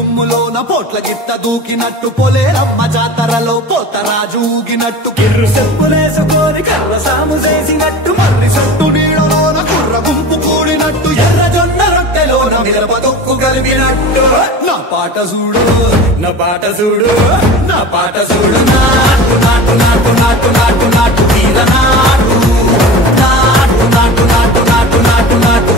దుమ్ములోన పోట్ల గిత్త దూకినట్టు పొలేరమ్మ జాతరలో పోతరాజు ఊగినట్టు కిర్రు చెప్పులేసుకొని కర్ర సాము చేసినట్టు మర్రి సొట్టు నీడలోన కుర్ర గుంపు కూడినట్టు ఎర్ర జొన్న రొట్టెలోన మిరప దొక్కు కలిపినట్టు నా పాట చూడు నా పాట చూడు నా పాట చూడు నాటు నాటు నాటు నాటు నాటు నాటు తీర నాటు నాటు నాటు నాటు నాటు నాటు నాటు